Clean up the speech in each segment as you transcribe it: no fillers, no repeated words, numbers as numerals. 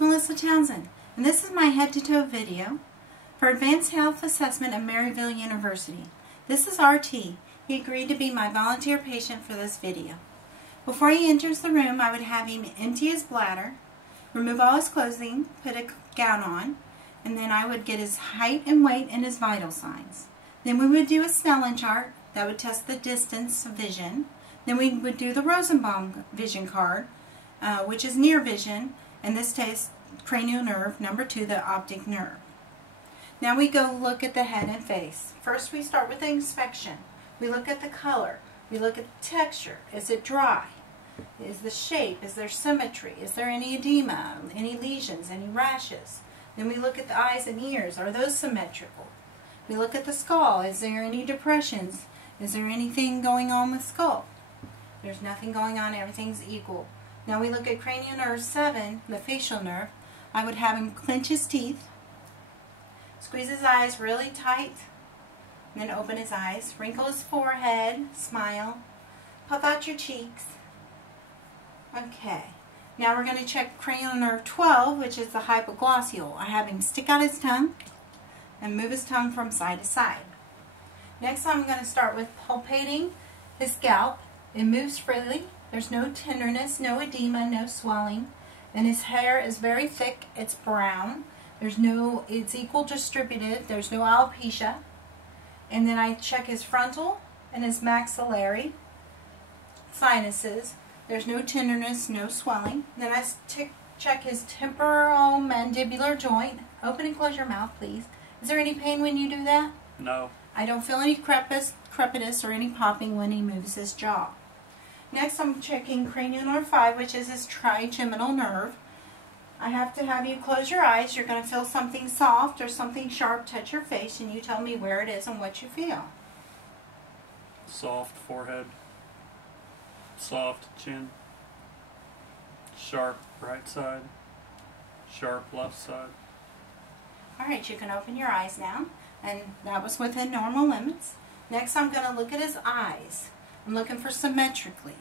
Melissa Townsend, and this is my head-to-toe video for Advanced Health Assessment at Maryville University. This is RT. He agreed to be my volunteer patient for this video. Before he enters the room, I would have him empty his bladder, remove all his clothing, put a gown on, and then I would get his height and weight and his vital signs. Then we would do a Snellen chart that would test the distance of vision. Then we would do the Rosenbaum vision card, which is near vision, and this tests cranial nerve, number 2, the optic nerve. Now we go look at the head and face. First we start with the inspection. We look at the color. We look at the texture. Is it dry? Is the shape? Is there symmetry? Is there any edema? Any lesions? Any rashes? Then we look at the eyes and ears. Are those symmetrical? We look at the skull. Is there any depressions? Is there anything going on with the skull? There's nothing going on. Everything's equal. Now we look at cranial nerve 7, the facial nerve. I would have him clench his teeth, squeeze his eyes really tight, and then open his eyes, wrinkle his forehead, smile, puff out your cheeks. Okay. Now we're going to check cranial nerve 12, which is the hypoglossal. I have him stick out his tongue and move his tongue from side to side. Next I'm going to start with palpating his scalp. It moves freely. There's no tenderness, no edema, no swelling. And his hair is very thick. It's brown. It's equal distributed. There's no alopecia. And then I check his frontal and his maxillary sinuses. There's no tenderness, no swelling. Then I check his temporal mandibular joint. Open and close your mouth, please. Is there any pain when you do that? No. I don't feel any crepitus or any popping when he moves his jaw. Next I'm checking cranial nerve 5, which is his trigeminal nerve. I have to have you close your eyes. You're going to feel something soft or something sharp touch your face, and you tell me where it is and what you feel. Soft forehead, soft chin, sharp right side, sharp left side. Alright, you can open your eyes now, and that was within normal limits. Next I'm going to look at his eyes. I'm looking for symmetrically.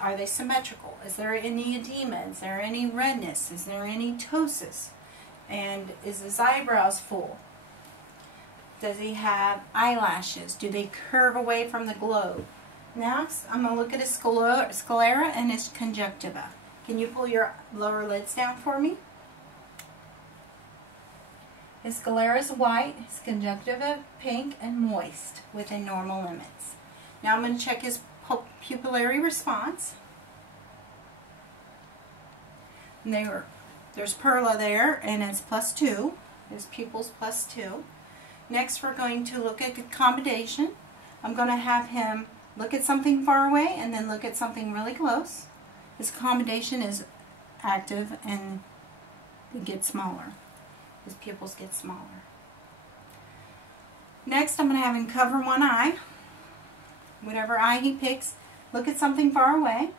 Are they symmetrical? Is there any edema? Is there any redness? Is there any ptosis? And is his eyebrows full? Does he have eyelashes? Do they curve away from the globe? Next, I'm going to look at his sclera and his conjunctiva. Can you pull your lower lids down for me? His sclera is white, his conjunctiva pink and moist within normal limits. Now I'm going to check his pupillary response. And there's Perla there, and it's +2. His pupils +2. Next we're going to look at accommodation. I'm going to have him look at something far away and then look at something really close. His accommodation is active and it gets smaller. His pupils get smaller. Next I'm going to have him cover one eye. Whatever eye he picks, look at something far away.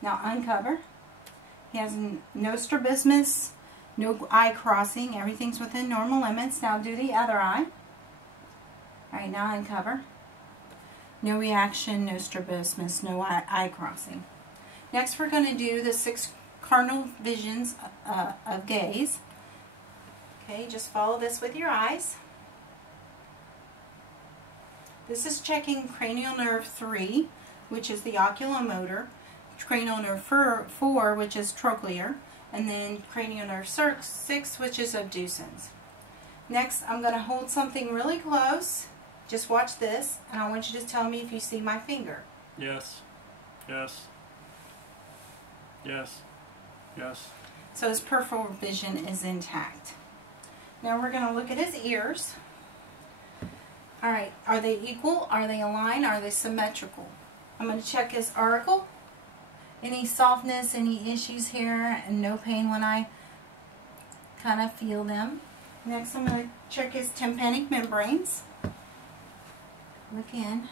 Now uncover. He has no strabismus, no eye crossing. Everything's within normal limits. Now do the other eye. Alright, now uncover. No reaction, no strabismus, no eye crossing. Next we're going to do the 6 cardinal visions of gaze. Okay, just follow this with your eyes. This is checking cranial nerve 3, which is the oculomotor, cranial nerve 4, which is trochlear, and then cranial nerve 6, which is abducens. Next, I'm going to hold something really close. Just watch this, and I want you to tell me if you see my finger. Yes. Yes. Yes. Yes. So his peripheral vision is intact. Now we're going to look at his ears. Alright, are they equal? Are they aligned? Are they symmetrical? I'm going to check his auricle. Any softness, any issues here, and no pain when I kind of feel them. Next I'm going to check his tympanic membranes. Look in.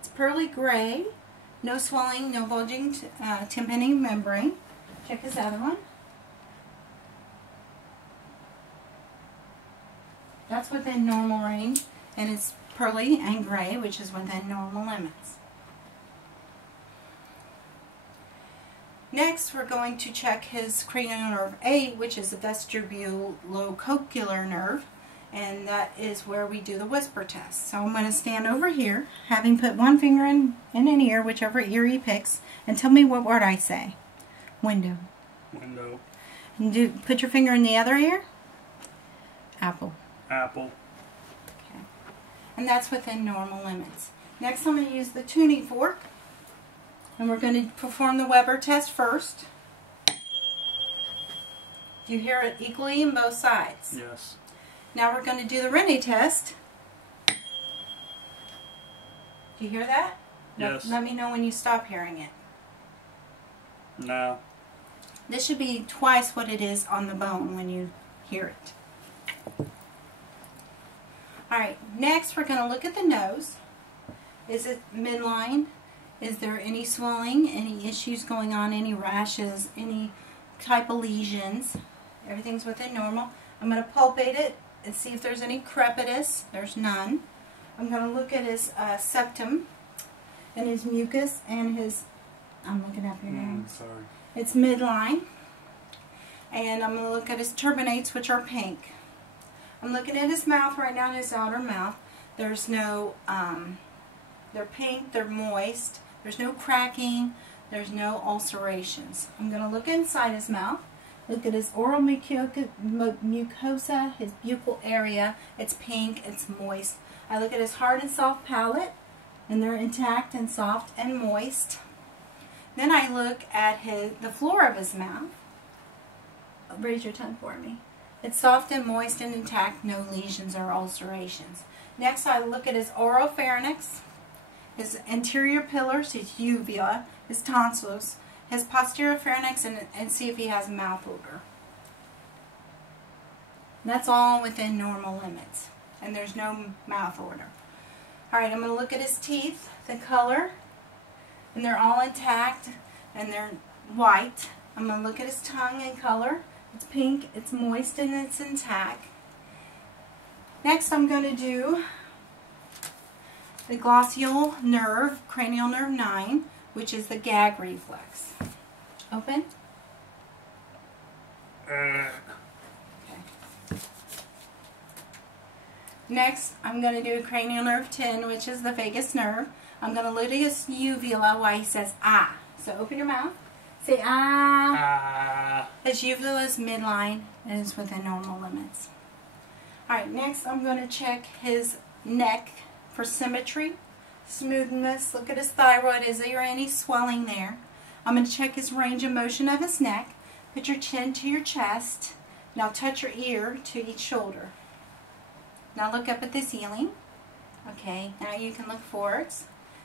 It's pearly gray. No swelling, no bulging tympanic membrane. Check his other one. That's within normal range. And it's pearly and gray, which is within normal limits. Next, we're going to check his cranial nerve 8, which is the vestibulocochlear nerve, and that is where we do the whisper test. So I'm going to stand over here, having put one finger in an ear, whichever ear he picks, and tell me what word I say. Window. Window. And put your finger in the other ear. Apple. Apple. Okay. And that's within normal limits. Next, I'm going to use the tuning fork. And we're going to perform the Weber test first. Do you hear it equally in both sides? Yes. Now we're going to do the Rene test. Do you hear that? Yes. Let me know when you stop hearing it. No. This should be twice what it is on the bone when you hear it. Alright, next we're going to look at the nose. Is it midline? Is there any swelling, any issues going on, any rashes, any type of lesions? Everything's within normal. I'm going to palpate it and see if there's any crepitus. There's none. I'm going to look at his septum and his mucus and his, I'm looking up your nose. Sorry. It's midline. And I'm going to look at his turbinates, which are pink. I'm looking at his mouth right now, his outer mouth. There's no, they're pink, they're moist. There's no cracking. There's no ulcerations. I'm going to look inside his mouth. Look at his oral mucosa, his buccal area. It's pink. It's moist. I look at his hard and soft palate, and they're intact and soft and moist. Then I look at the floor of his mouth. Raise your tongue for me. It's soft and moist and intact. No lesions or ulcerations. Next, I look at his oropharynx, his anterior pillars, his uvula, his tonsils, his posterior pharynx, and see if he has mouth odor. And that's all within normal limits. And there's no mouth odor. Alright, I'm going to look at his teeth, the color, and they're all intact, and they're white. I'm going to look at his tongue and color. It's pink, it's moist, and it's intact. Next, I'm going to do the glottal nerve, cranial nerve 9, which is the gag reflex. Open. Okay. Next, I'm going to do cranial nerve 10, which is the vagus nerve. I'm going to look at his uvula while he says ah. So open your mouth. Say ah. Ah. His uvula is midline and is within normal limits. Alright, next I'm going to check his neck for symmetry, smoothness. Look at his thyroid. Is there any swelling there? I'm going to check his range of motion of his neck. Put your chin to your chest. Now touch your ear to each shoulder. Now look up at the ceiling. Okay, now you can look forwards.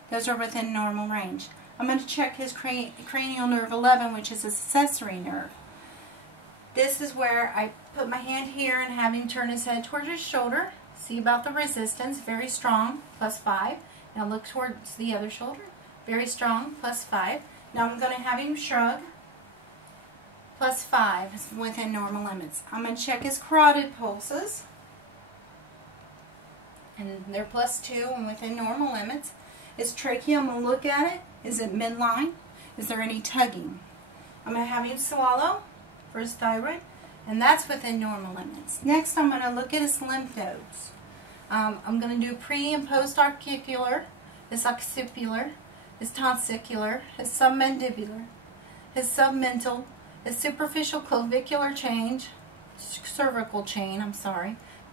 Those are within normal range. I'm going to check his cranial nerve 11, which is his accessory nerve. This is where I put my hand here and have him turn his head towards his shoulder. See about the resistance, very strong, +5. Now look towards the other shoulder, very strong, +5. Now I'm going to have him shrug, +5, is within normal limits. I'm going to check his carotid pulses, and they're +2 and within normal limits. His trachea, I'm going to look at it. Is it midline? Is there any tugging? I'm going to have him swallow for his thyroid, and that's within normal limits. Next, I'm going to look at his lymph nodes. I'm going to do pre- and post-articular, his occipital, his tonsilicular, his submandibular, his submental, his superficial clavicular cervical chain,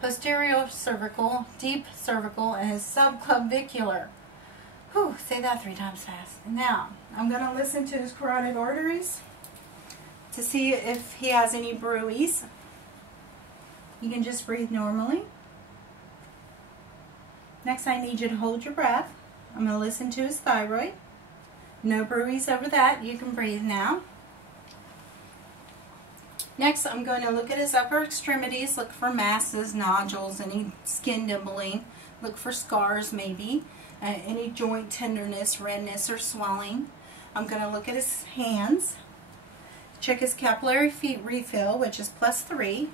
posterior cervical, deep cervical, and his subclavicular. Whew, say that 3 times fast. Now, I'm going to listen to his carotid arteries to see if he has any bruits. You can just breathe normally. Next, I need you to hold your breath. I'm going to listen to his thyroid. No bruits over that. You can breathe now. Next, I'm going to look at his upper extremities, look for masses, nodules, any skin nibbling, look for scars maybe, any joint tenderness, redness, or swelling. I'm going to look at his hands, check his capillary refill, which is +3.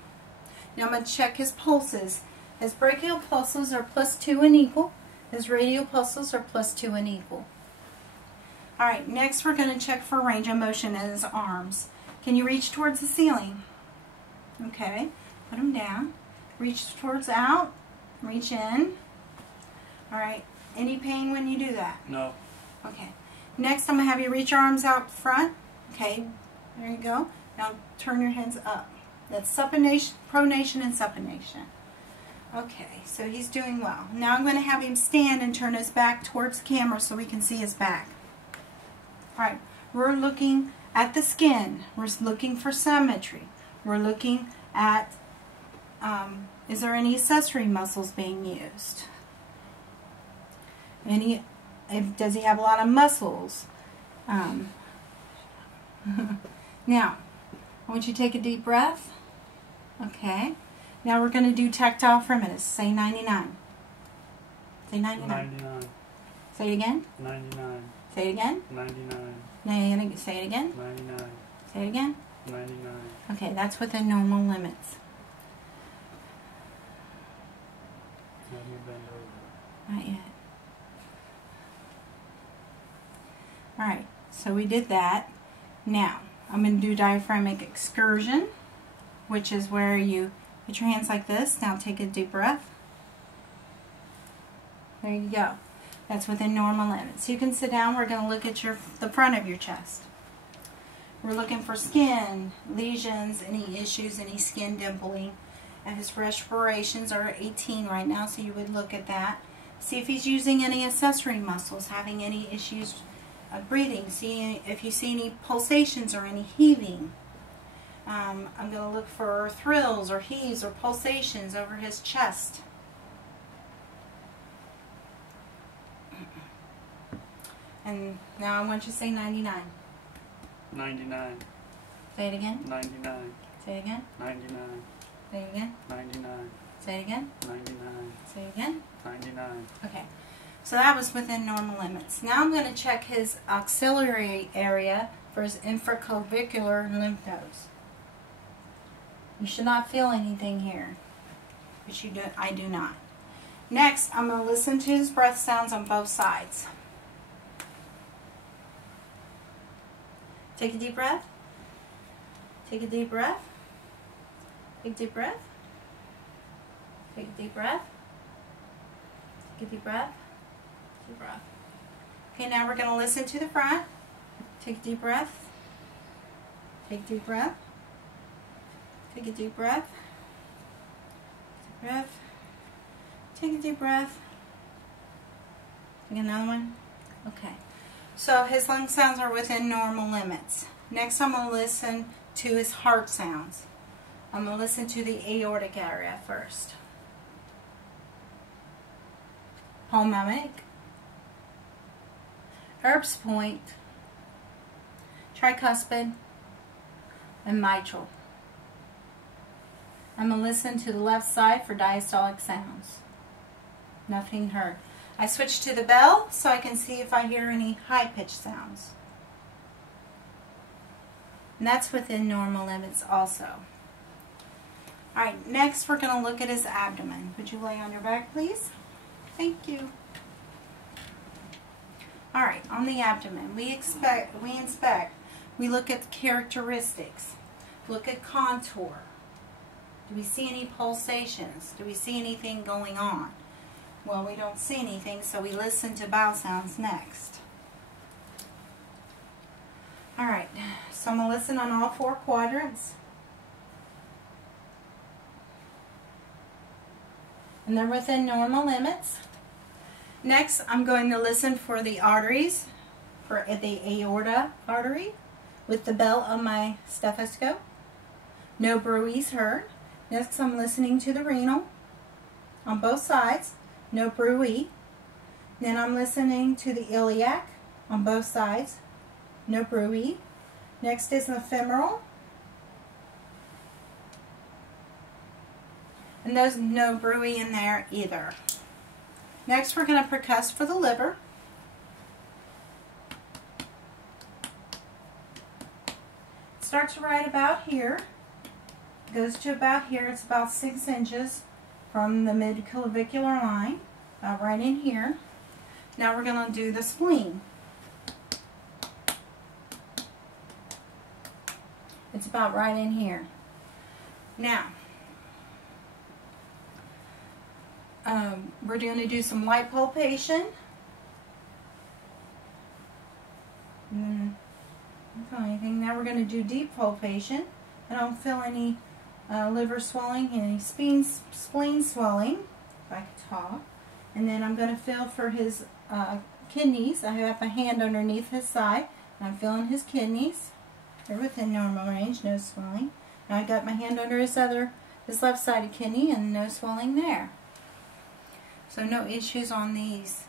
Now I'm going to check his pulses. His brachial pulses are +2 and equal. His radial pulses are +2 and equal. Alright, next we're going to check for range of motion in his arms. Can you reach towards the ceiling? Okay, put them down. Reach towards out, reach in. Alright, any pain when you do that? No. Okay. Next I'm going to have you reach your arms out front. Okay, there you go. Now turn your hands up. That's supination, pronation and supination. Okay, so he's doing well. Now I'm going to have him stand and turn his back towards the camera so we can see his back. Alright, we're looking at the skin. We're looking for symmetry. We're looking at, is there any accessory muscles being used? Does he have a lot of muscles? Now, I want you to take a deep breath. Okay. Now we're going to do tactile firmness. Say 99. Say 99. 99. Say it again. 99. Say it again. 99. Say it again. 99. Say it again. 99. Okay, that's within normal limits. Let me bend over. Not yet. Alright, so we did that. Now, I'm going to do diaphragmatic excursion, which is where you put your hands like this. Now take a deep breath. There you go. That's within normal limits. You can sit down. We're going to look at the front of your chest. We're looking for skin, lesions, any issues, any skin dimpling. And his respirations are 18 right now, so you would look at that. See if he's using any accessory muscles, having any issues breathing. See if you see any pulsations or any heaving. I'm going to look for thrills or heaves or pulsations over his chest. And now I want you to say 99. 99. Say it again. 99. Say it again. 99. Say it again. 99. Say it again. 99. Say it again. 99. Okay. So that was within normal limits. Now I'm going to check his axillary area for his infraclavicular lymph nodes. You should not feel anything here, but I do not. Next, I'm going to listen to his breath sounds on both sides. Take a deep breath. Take a deep breath. Take a deep breath. Take a deep breath. Take a deep breath. Deep breath. Okay, now we're going to listen to the front. Take a deep breath. Take a deep breath. Take a deep breath. Deep breath. Take a deep breath. Take another one. Okay. So his lung sounds are within normal limits. Next I'm going to listen to his heart sounds. I'm going to listen to the aortic area first. Pulmonic, Erb's point, tricuspid, and mitral. I'm going to listen to the left side for diastolic sounds. Nothing heard. I switch to the bell so I can see if I hear any high-pitched sounds. And that's within normal limits also. Alright, next we're going to look at his abdomen. Would you lay on your back, please? Thank you. Alright, on the abdomen, we inspect, we look at the characteristics, look at contour. Do we see any pulsations? Do we see anything going on? Well, we don't see anything, so we listen to bowel sounds next. Alright, so I'm going to listen on all four quadrants. And they're within normal limits. Next, I'm going to listen for the arteries, for the aorta artery, with the bell of my stethoscope. No bruits heard. Next, I'm listening to the renal on both sides. No bruit. Then I'm listening to the iliac on both sides. No bruit. Next is the femoral. And there's no bruit in there either. Next, we're going to percuss for the liver. It starts right about here. Goes to about here. It's about 6 inches from the mid-clavicular line, about right in here. Now we're going to do the spleen. It's about right in here. Now, we're going to do some light palpation. I don't feel anything. Now we're going to do deep palpation. I don't feel any liver swelling, any spleen swelling, if I could talk. And then I'm going to feel for his kidneys. I have a hand underneath his side, and I'm feeling his kidneys. They're within normal range, no swelling. Now I got my hand under his left-sided kidney, and no swelling there. So no issues on these.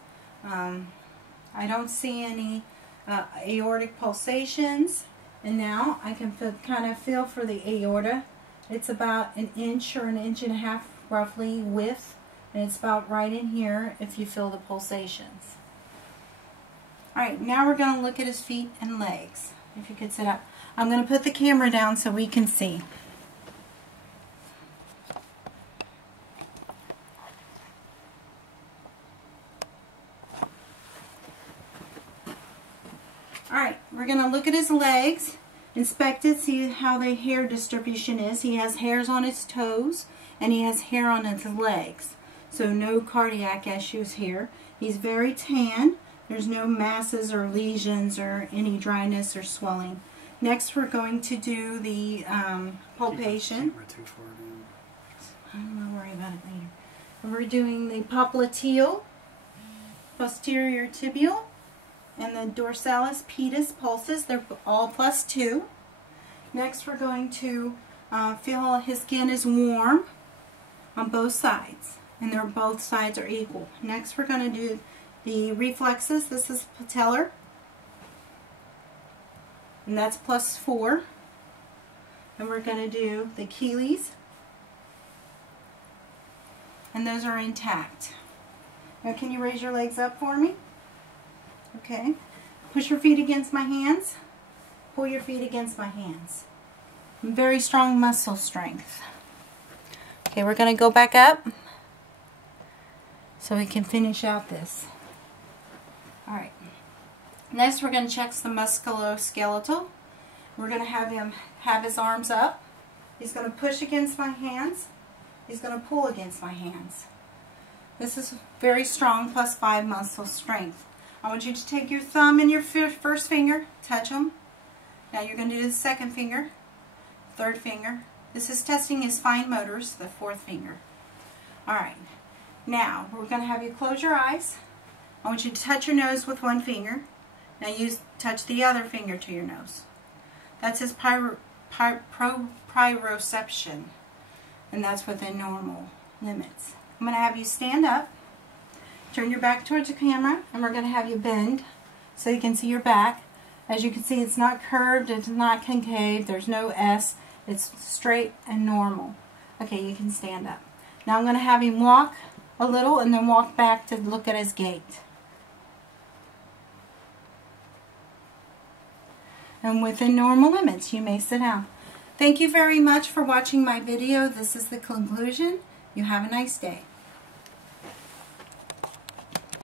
I don't see any aortic pulsations, and now I can kind of feel for the aorta. It's about an inch or an inch and a half roughly width, and it's about right in here if you feel the pulsations. Alright, now we're going to look at his feet and legs. If you could sit up. I'm going to put the camera down so we can see. Alright, we're going to look at his legs, inspect it, see how the hair distribution is. He has hairs on his toes, and he has hair on his legs. So no cardiac issues here. He's very tan. There's no masses or lesions or any dryness or swelling. Next we're going to do the palpation. I'm not worried about it later. And we're doing the popliteal, posterior tibial, and the dorsalis pedis pulses. They're all +2. Next we're going to feel his skin is warm on both sides, and both sides are equal. Next we're going to do the reflexes. This is patellar, and that's +4. And we're going to do the Achilles, and those are intact. Now can you raise your legs up for me? Okay. Push your feet against my hands. Pull your feet against my hands. Very strong muscle strength. Okay, we're going to go back up so we can finish out this. Alright. Next we're going to check the musculoskeletal. We're going to have him have his arms up. He's going to push against my hands. He's going to pull against my hands. This is very strong +5 muscle strength. I want you to take your thumb and your first finger, touch them. Now you're going to do the second finger, third finger. This is testing his fine motors, the fourth finger. Alright, now we're going to have you close your eyes. I want you to touch your nose with one finger. Now touch the other finger to your nose. That's his proprioception, and that's within normal limits. I'm going to have you stand up. Turn your back towards the camera, and we're going to have you bend so you can see your back. As you can see, it's not curved, it's not concave, there's no S, it's straight and normal. Okay, you can stand up. Now I'm going to have him walk a little and then walk back to look at his gait. And within normal limits, you may sit down. Thank you very much for watching my video. This is the conclusion. You have a nice day.